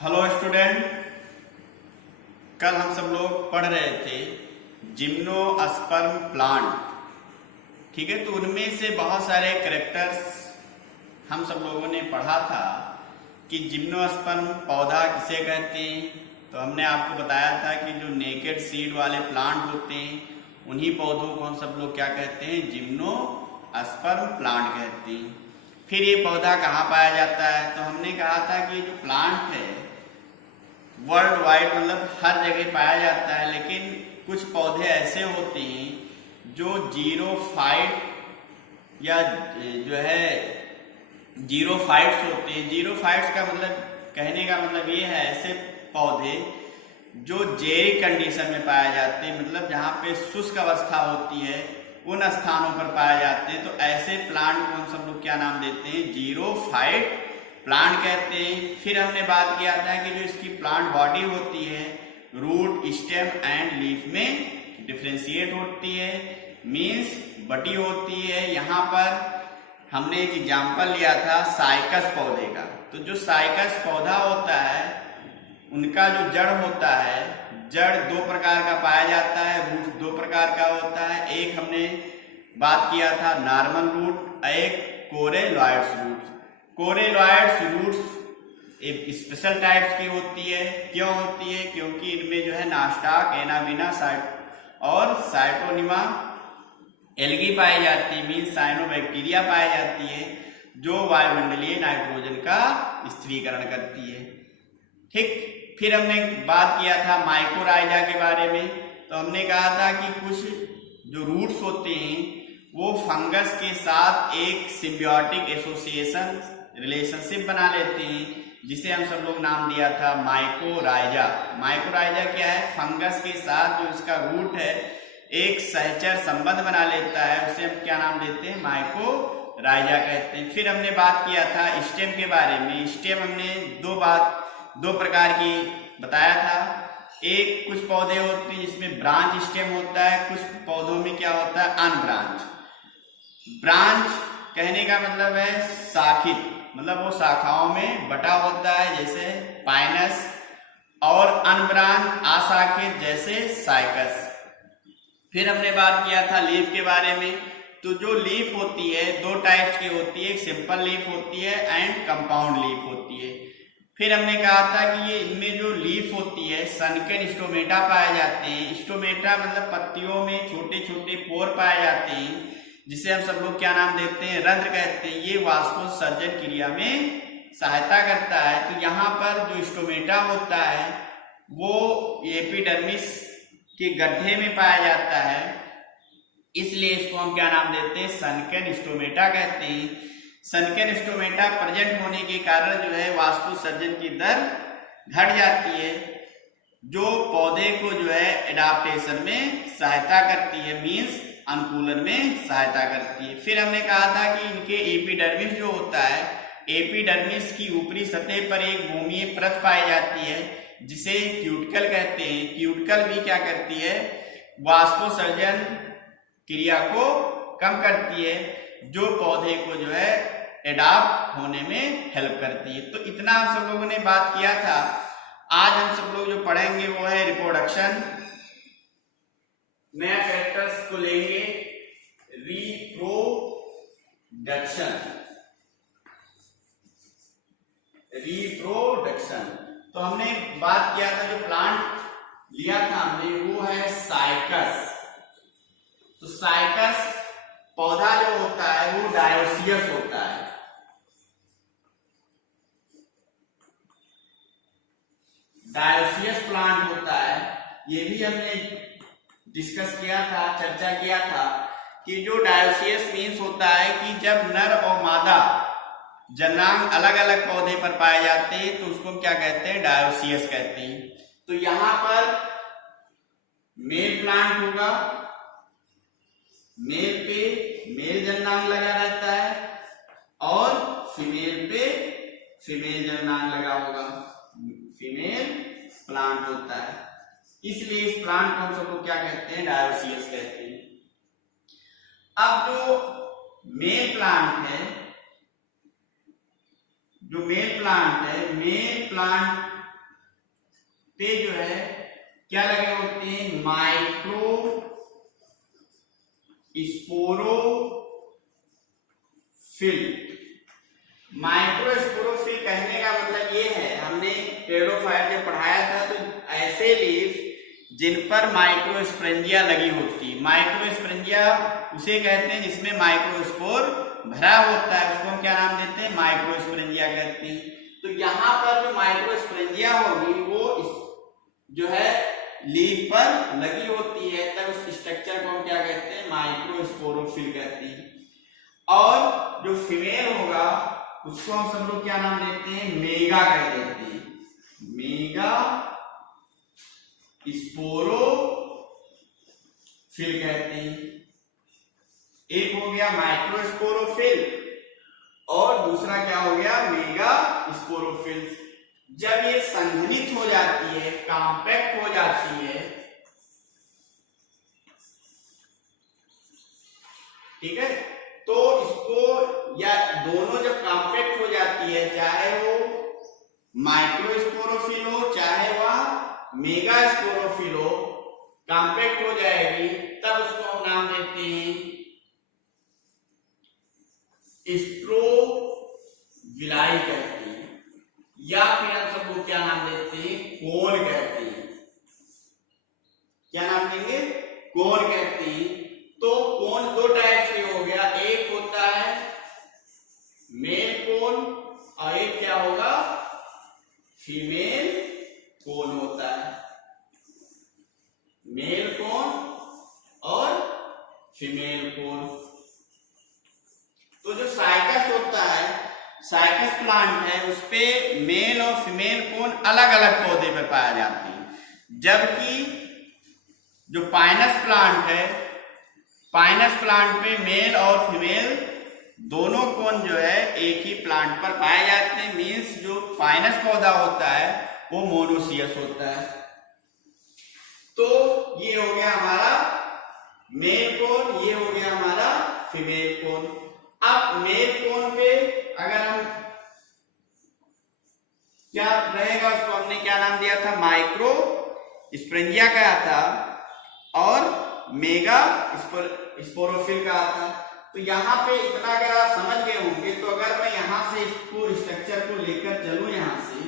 Hello student, कल हम सब लोग पढ़ रहे थे जिम्नोस्पर्म प्लांट। ठीक है, तो उनमें से बहुत सारे कैरेक्टर्स हम सब लोगों ने पढ़ा था कि जिम्नोस्पर्म पौधा किसे कहते हैं। तो हमने आपको बताया था कि जो नेकेड सीड वाले प्लांट होते हैं उन्हीं पौधों को हम सब लोग क्या कहते हैं, जिम्नोस्पर्म प्लांट कहते हैं। फिर ये पौधा कहाँ पाया जाता है, तो हमने कहा था कि जो प्लांट है वर्ल्ड वाइड मतलब हर जगह पाया जाता है, लेकिन कुछ पौधे ऐसे होते हैं जो जीरोफाइट या जो है जीरोफाइट्स होते हैं। जीरोफाइट्स का मतलब, कहने का मतलब ये है, ऐसे पौधे जो जेरिक कंडीशन में पाए जाते हैं, मतलब जहाँ पे शुष्क अवस्था होती है उन स्थानों पर पाए जाते हैं। तो ऐसे प्लांट को हम सब लोग क्या नाम देते हैं, जीरोफाइट प्लांट कहते हैं। फिर हमने बात किया था कि जो इसकी प्लांट बॉडी होती है रूट, स्टेम एंड लीफ में डिफ्रेंशिएट होती है, मीन्स बटी होती है। यहाँ पर हमने एक एग्जाम्पल लिया था साइकस पौधे का। तो जो साइकस पौधा होता है उनका जो जड़ होता है, जड़ दो प्रकार का पाया जाता है, रूट दो प्रकार का होता है। एक हमने बात किया था नॉर्मल रूट, एक कोरेलॉइड्स रूट। कोरेलॉइड्स रूट्स एक स्पेशल टाइप्स की होती है। क्यों होती है? क्योंकि इनमें जो है नास्टाक, एनाबिना और साइटोनिमा एल्गी पाई जाती है, मीन्स साइनोबैक्टीरिया पाई जाती है जो वायुमंडलीय नाइट्रोजन का स्थिरीकरण करती है। ठीक, फिर हमने बात किया था माइकोराइजा के बारे में। तो हमने कहा था कि कुछ जो रूट्स होते हैं वो फंगस के साथ एक सिम्बियोटिक एसोसिएशन रिलेशनशिप बना लेते हैं, जिसे हम सब लोग नाम दिया था माइकोराइजा। माइकोराइजा क्या है? फंगस के साथ जो इसका रूट है एक सहचर संबंध बना लेता है, उसे हम क्या नाम देते हैं, माइकोराइजा कहते हैं। फिर हमने बात किया था स्टेम के बारे में। स्टेम हमने दो प्रकार की बताया था। एक कुछ पौधे होते हैं जिसमें ब्रांच स्टेम होता है, कुछ पौधों में क्या होता है, अनब्रांच। ब्रांच कहने का मतलब है शाखित, मतलब वो शाखाओं में बटा होता है, जैसे पाइनस, और अनब्रांच अशाखित जैसे साइकस। फिर हमने बात किया था लीफ के बारे में। तो जो लीफ होती है दो टाइप्स की होती है, सिंपल लीफ होती है एंड कंपाउंड लीफ होती है। फिर हमने कहा था कि ये इनमें जो लीफ होती है सनकेन स्टोमेटा पाए जाते हैं। स्टोमेटा मतलब पत्तियों में छोटे छोटे पोर पाए जाते हैं, जिसे हम सब लोग क्या नाम देते हैं, रंध्र कहते हैं। ये वाष्पोत्सर्जन क्रिया में सहायता करता है। तो यहाँ पर जो स्टोमेटा होता है वो एपिडर्मिस के गड्ढे में पाया जाता है, इसलिए इसको हम क्या नाम देते हैं, सनकेन स्टोमेटा कहते हैं। सनकेन स्टोमेटा प्रेजेंट होने के कारण जो है वाष्पोत्सर्जन की दर घट जाती है, जो पौधे को जो है एडाप्टेशन में सहायता करती है, मीन्स अनुकूलन में सहायता करती है। फिर हमने कहा था कि इनके एपिडर्मिस जो होता है, एपिडर्मिस की ऊपरी सतह पर एक मोमीय परत पाई जाती है जिसे क्यूटिकल कहते हैं। क्यूटिकल भी क्या करती है, वाष्पोत्सर्जन क्रिया को कम करती है, जो पौधे को जो है एडाप्ट होने में हेल्प करती है। तो इतना हम सब लोगों ने बात किया था। आज हम सब लोग जो पढ़ेंगे वो है रिप्रोडक्शन। नया कैरेक्टर्स को लेंगे, रिप्रोडक्शन। तो हमने बात किया था, जो प्लांट लिया था हमने वो है साइकस। तो साइकस पौधा जो होता है वो डायोसियस होता है। डायोसियस प्लांट होता है। ये भी हमने डिस्कस किया था, चर्चा किया था कि जो डायोसियस मीन्स होता है कि जब नर और मादा जनांग अलग अलग पौधे पर पाए जाते हैं तो उसको क्या कहते हैं, डायोसियस कहते हैं। तो यहां पर मेल प्लांट होगा, मेल पे मेल जनांग लगा रहता है और फीमेल पे फीमेल जनांग लगा होगा, फीमेल प्लांट होता है। इसलिए इस प्लांट को हम सबको क्या कहते हैं, डायोसियस कहते हैं। अब जो मेल प्लांट है, मेल प्लांट पे जो है क्या लगे होते हैं, माइक्रो स्पोरोफिल। माइक्रोस्पोरोफिल कहने का मतलब ये है, हमने टेरिडोफाइट जब पढ़ाया था तो ऐसे लीफ जिन पर माइक्रोस्पोरेंजिया लगी होती, माइक्रोस्पोरेंजिया उसे कहते हैं जिसमें माइक्रोस्पोर भरा होता है, उसको हम क्या नाम देते हैं, माइक्रोस्पोरेंजिया कहते हैं। तो यहाँ पर जो माइक्रोस्पोरेंजिया होगी वो जो है लीफ पर लगी होती है, तब उस स्ट्रक्चर को हम क्या कहते हैं, माइक्रोस्पोरोफिल कहते हैं। और जो फीमेल होगा उसको हम सब लोग क्या नाम देते हैं, मेगा कह देते हैं, मेगा स्पोरोफिल कहते हैं। एक हो गया माइक्रोस्पोरोफिल और दूसरा क्या हो गया, मेगा स्पोरोफिल। जब ये संघनित हो जाती है, कॉम्पैक्ट हो जाती है, ठीक है, तो इसको या दोनों जब कॉम्पैक्ट हो जाती है, चाहे वो माइक्रोस्पोरोफिल हो चाहे वह मेगा स्पोरोफिल हो, कॉम्पैक्ट हो जाएगी, तब उसको हम नाम देते हैं स्ट्रोविलाई कहते हैं, या फिर हम सबको क्या नाम देते हैं, कोन कहते हैं। क्या नाम देंगे, कोन कहते हैं। तो कोन दो टाइप के हो गया, एक होता है मेल कोन और एक क्या होगा, फीमेल कोन होता है। मेल कोन और फीमेल कोन। तो जो साइकस होता है, साइकस प्लांट है, उसपे मेल और फीमेल कोन अलग अलग पौधे पे पाया जाती है, जबकि जो पाइनस प्लांट है, पाइनस प्लांट पे मेल और फीमेल दोनों कोन जो है एक ही प्लांट पर पाए जाते हैं। मीन्स जो पाइनस पौधा होता है वो मोनोसियस होता है। तो ये हो गया हमारा मेल कोन, ये हो गया हमारा फीमेल कोन। अब मेल कोन पे अगर हम क्या रहेगा, उसको हमने क्या नाम दिया था, माइक्रो स्पोरेंजिया कहा था और मेगा स्पोरोफिल कहा था। तो यहाँ पे इतना अगर आप समझ गए होंगे, तो अगर मैं यहां से इसको स्ट्रक्चर को लेकर चलूं, यहां से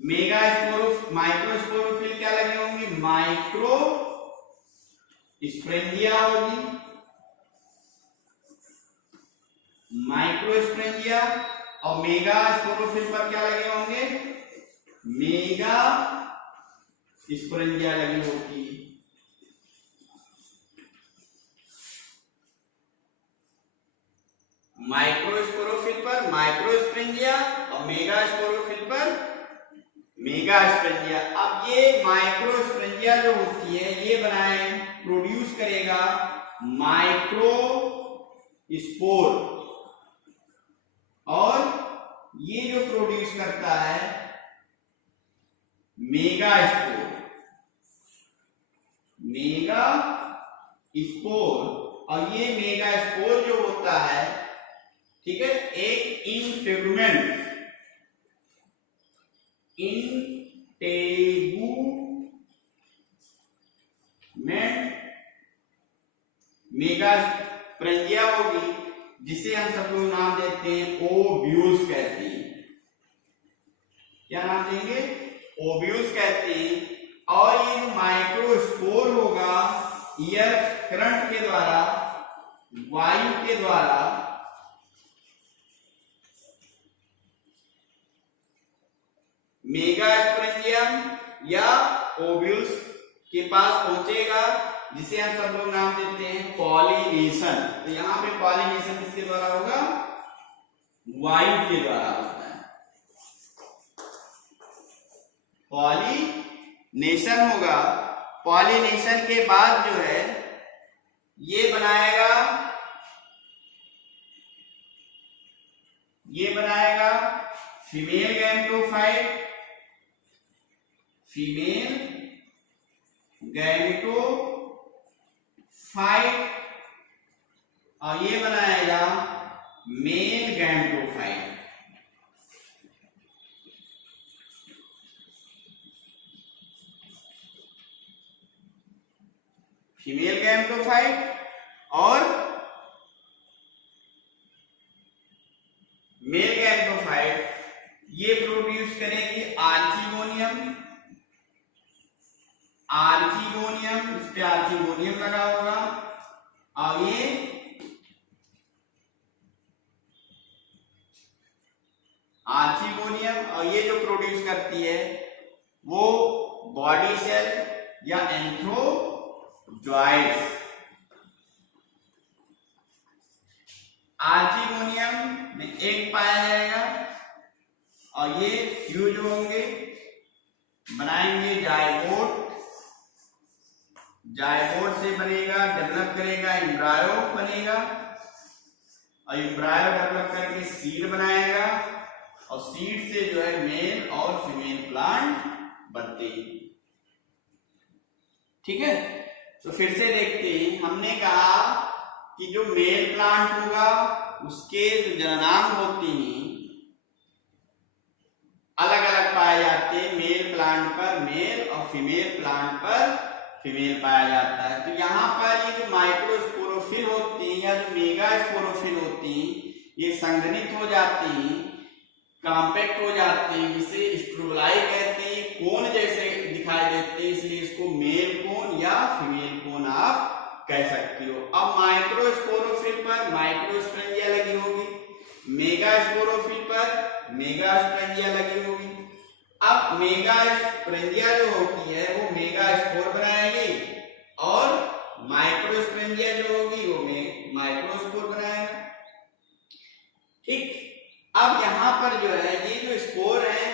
मेगा माइक्रो स्पोरोफिल क्या लगे होंगे, माइक्रो स्पोरेंजिया होगी, माइक्रो स्पोरेंजिया, और मेगा स्पोरोफिल पर क्या लगे होंगे, मेगा स्पोरेंजिया लगी होगी। माइक्रो स्पोरोफिल पर माइक्रो स्पोरेंजिया और मेगा स्पोरोफिल पर मेगा स्पोरेंजिया। अब ये माइक्रो स्पोरेंजिया जो होती है, ये बनाए प्रोड्यूस करेगा माइक्रो स्पोर, और ये जो प्रोड्यूस करता है मेगा स्पोर, मेगा स्पोर। और ये मेगा स्पोर जो होता है, ठीक है, एक इंटेगुमेंट मेगा स्पोरेंजिया होगी, जिसे हम सब लोग नाम देते हैं ओव्यूल्स कहते हैं। क्या नाम देंगे, ओव्यूल्स कहते हैं। और ये जो माइक्रोस्पोर होगा, एयर करंट के द्वारा, वायु के द्वारा मेगा स्पोरेंजियम या ओव्यूल्स के पास पहुंचेगा, जिसे हम सब लोग नाम देते हैं पॉलिनेशन। तो यहां पे पॉलिनेशन किसके द्वारा होगा, वायु के द्वारा होता है। पॉलिनेशन होगा। पॉलिनेशन के बाद जो है ये बनाएगा फीमेल गैमेटोफाइट, फीमेल गैमेटोफाइट, और ये बनाएगा मेल गैमेटोफाइट। फीमेल गैमेटोफाइट और मेल गैमेटोफाइट ये प्रोड्यूस करेंगे आर्चिगोनियम, इस पे आर्चिगोनियम लगा होगा, और ये आर्चिगोनियम, और ये जो प्रोड्यूस करती है वो बॉडी सेल या एंथ्रोजॉइड्स। आर्चिगोनियम में एक पाया जाएगा और ये फ्यूज होंगे, बनाएंगे जाइगोट, जाइगोट से बनेगा, डेवलप करेगा एम्ब्रायो बनेगा, और एम्ब्रायो डेवलप करके सीड बनाएगा, और सीड से जो है मेल और फीमेल प्लांट बनते हैं। ठीक है, तो फिर से देखते हैं। हमने कहा कि जो मेल प्लांट होगा उसके जो जननांग होती हैं अलग अलग पाए जाते हैं। मेल प्लांट पर मेल और फीमेल प्लांट पर फीमेल पाया जाता है। तो यहाँ पर ये जो माइक्रोस्पोरोफिल होती हैं या जो मेगास्पोरोफिल होती हैं ये संघनित हो जाती हैं, कॉम्पैक्ट हो जाते हैं, जिसे स्ट्रोगलाई कहते हैं, कोन जैसे दिखाई देते हैं, इसलिए इसको मेल कोन या फीमेल कोन आप कह सकते हो। अब माइक्रोस्पोरोफिल पर माइक्रोस्पोरेंजिया लगी होगी, मेगास्पोरोफिल पर मेगास्पोरेंजिया लगी होगी। अब मेगास्पोरेंजिया जो होती है वो मेगास्पोर बनाएगी और माइक्रोस्पोरेंजिया जो होगी वो माइक्रोस्पोर बनाएगा। ठीक, अब यहां पर जो है ये जो स्पोर है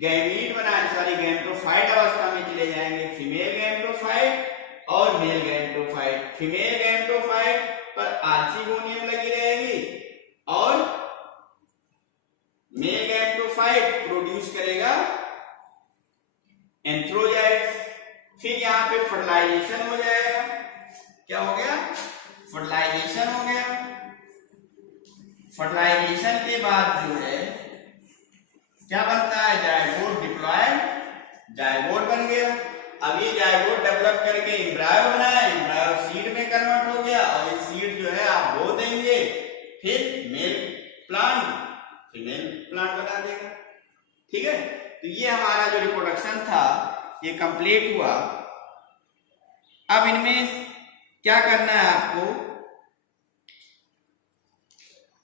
गैमीट बनाए, सारी गैमेटोफाइट अवस्था में चले जाएंगे, फीमेल गैमेटोफाइट और मेल गैमेटोफाइट। फीमेल गैमेटोफाइट पर आर्चिगोनियम लगी रहेगी और मेल गैमेटोफाइट प्रोड्यूस करेगा एंथ्रोजॉइड्स। फिर यहाँ पे फर्टिलाइजेशन हो जाएगा। क्या हो गया? फर्टिलाइजेशन हो गया। फर्टिलाइजेशन के बाद जो है क्या बनता है? जाइगोट डिप्लॉयड जाइगोट बन गया। अब ये जाइगोट डेवलप करके एम्ब्रायो बनाया, एम्ब्रायो सीड में कन्वर्ट हो गया और ये सीड जो है आप बो देंगे, फिर मेल प्लांट फीमेल प्लांट बना देगा। ठीक है, तो ये हमारा जो रिप्रोडक्शन था ये कंप्लीट हुआ। अब इनमें क्या करना है आपको?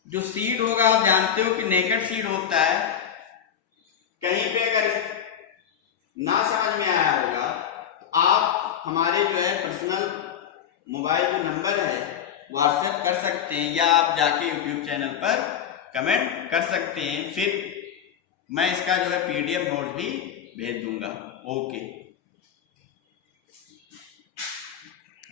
जो सीड होगा आप जानते हो कि नेकेड सीड होता है। कहीं पे अगर ना समझ में आया होगा तो आप हमारे जो है पर्सनल मोबाइल जो नंबर है व्हाट्सएप कर सकते हैं या आप जाके यूट्यूब चैनल पर कमेंट कर सकते हैं। फिर मैं इसका जो है PDF नोट भी भेज दूंगा। ओके।